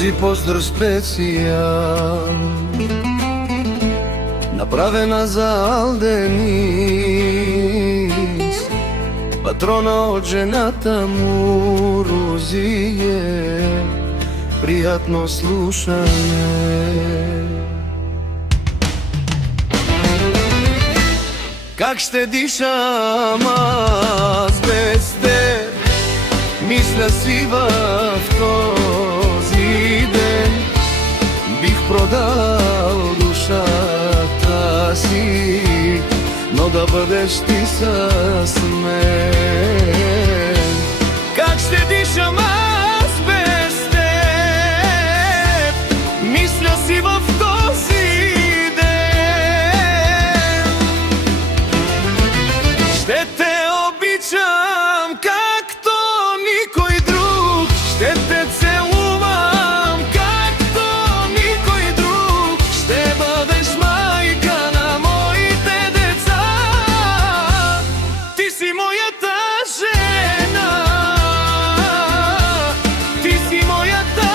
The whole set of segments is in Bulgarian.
Този поздрав специјал направена за Алденис, патрона од жената му Розије. Пријатно слушање. Как ще дишам аз без теб, мисля си в този ден. Бих продал душата си, но да бъдеш ти с мен. Как ще дишам аз без теб, мисля си в този ден. Ще те обичам както никой друг, ще те целувам както никой друг. Ще бъдеш майка на моите деца, ти си моята жена, ти си моята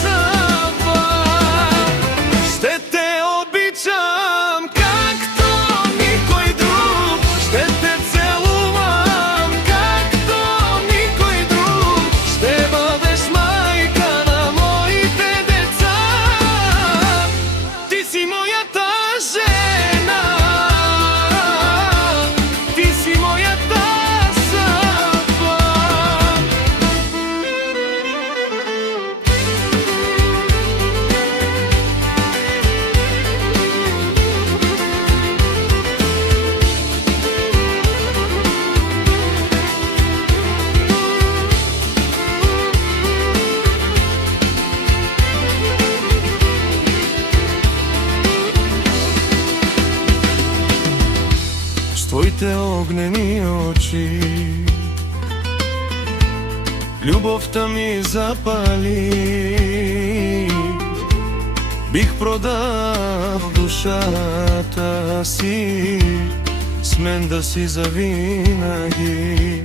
съдба. Ще те обичам както никой друг, ще те целувам както никой друг. Ще бъдеш майка на моите деца, ти си моята жена, ти си моята съдба. С твоите огнени очи любовта ми запали. Бих продал душата си, с мен да си завинаги.